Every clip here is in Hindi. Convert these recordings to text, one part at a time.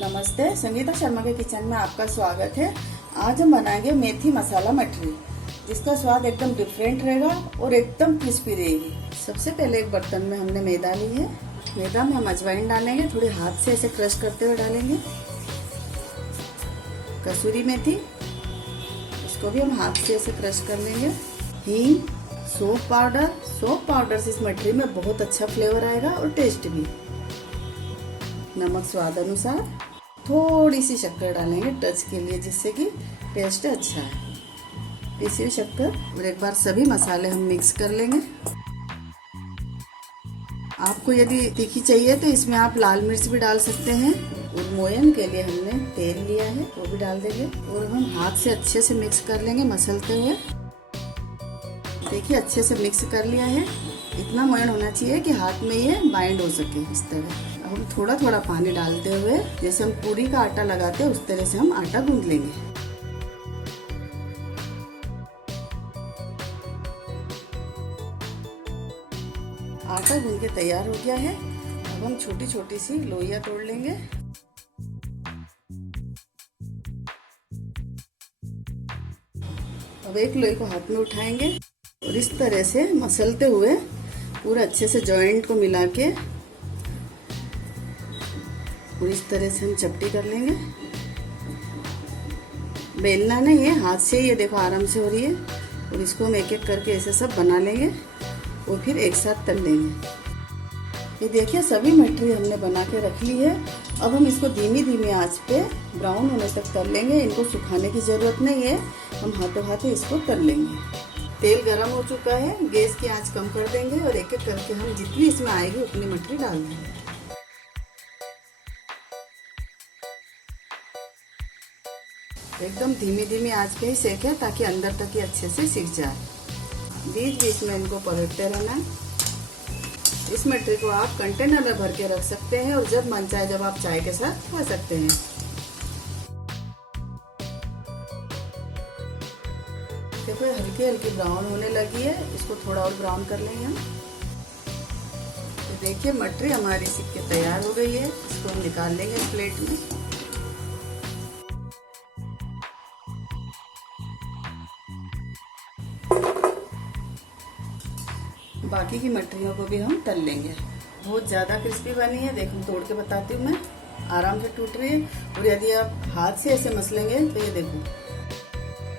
नमस्ते, संगीता शर्मा के किचन में आपका स्वागत है। आज हम बनाएंगे मेथी मसाला मठरी, जिसका स्वाद एकदम डिफरेंट रहेगा और एकदम क्रिस्पी रहेगी। सबसे पहले एक बर्तन में हमने मैदा ली है। मैदा में हम अजवाइन डालेंगे, थोड़े हाथ से ऐसे क्रश करते हुए डालेंगे। कसूरी मेथी, इसको भी हम हाथ से ऐसे क्रश कर लेंगे। हींग, सौंफ पाउडर से इस मठरी में बहुत अच्छा फ्लेवर आएगा और टेस्ट भी। नमक स्वाद अनुसार, थोड़ी सी शक्कर डालेंगे टच के लिए, जिससे कि टेस्ट अच्छा है। पीसी हुई शक्कर और एक बार सभी मसाले हम मिक्स कर लेंगे। आपको यदि तीखी चाहिए तो इसमें आप लाल मिर्च भी डाल सकते हैं। और मोयन के लिए हमने तेल लिया है, वो भी डाल देंगे और हम हाथ से अच्छे से मिक्स कर लेंगे मसलते हुए। देखिए अच्छे से मिक्स कर लिया है। इतना मोयन होना चाहिए कि हाथ में ये बाइंड हो सके, इस तरह। अब हम थोड़ा थोड़ा पानी डालते हुए, जैसे हम पूरी का आटा लगाते हैं उस तरह से हम आटा गूंथ लेंगे। आटा गूंथ के तैयार हो गया है। अब हम छोटी छोटी सी लोइयां तोड़ लेंगे। अब एक लोई को हाथ में उठाएंगे और इस तरह से मसलते हुए पूरा अच्छे से जॉइंट को मिला के और इस तरह से हम चपटी कर लेंगे। बेलना नहीं है, हाथ से ये देखो आराम से हो रही है। और इसको हम एक एक करके ऐसे सब बना लेंगे और फिर एक साथ तल लेंगे। ये देखिए सभी मठरी हमने बना के रख ली है। अब हम इसको धीमी धीमी आंच पे ब्राउन होने तक तल लेंगे। इनको सुखाने की जरूरत नहीं है, हम हाथों हाथों इसको तल लेंगे। तेल गरम हो चुका है, गैस की आंच कम कर देंगे और एक एक करके हम जितनी इसमें आएगी उतनी मठरी डाल देंगे। एकदम धीमी धीमी आंच पे ही सेकें ताकि अंदर तक ही अच्छे से सिक जाए। बीच बीच में इनको पलटते रहना है। इस मठरी को आप कंटेनर में भर के रख सकते हैं और जब मन चाहे जब आप चाय के साथ खा सकते हैं। देखो हल्की हल्की ब्राउन होने लगी है, इसको थोड़ा और ब्राउन कर लेंगे हम। तो देखिए मठरी हमारी सिक के तैयार हो गई है। इसको हम निकाल लेंगे प्लेट में। बाकी की मठरियों को भी हम तल लेंगे। बहुत ज़्यादा क्रिस्पी बनी है, देखो तोड़ के बताती हूँ मैं। आराम से टूट रही है। और यदि आप हाथ से ऐसे मसलेंगे तो ये देखो।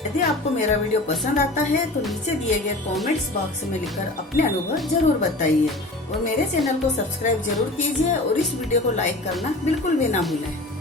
यदि आपको मेरा वीडियो पसंद आता है तो नीचे दिए गए कमेंट्स बॉक्स में लिखकर अपने अनुभव जरूर बताइए। और मेरे चैनल को सब्सक्राइब जरूर कीजिए और इस वीडियो को लाइक करना बिल्कुल भी ना भूलें।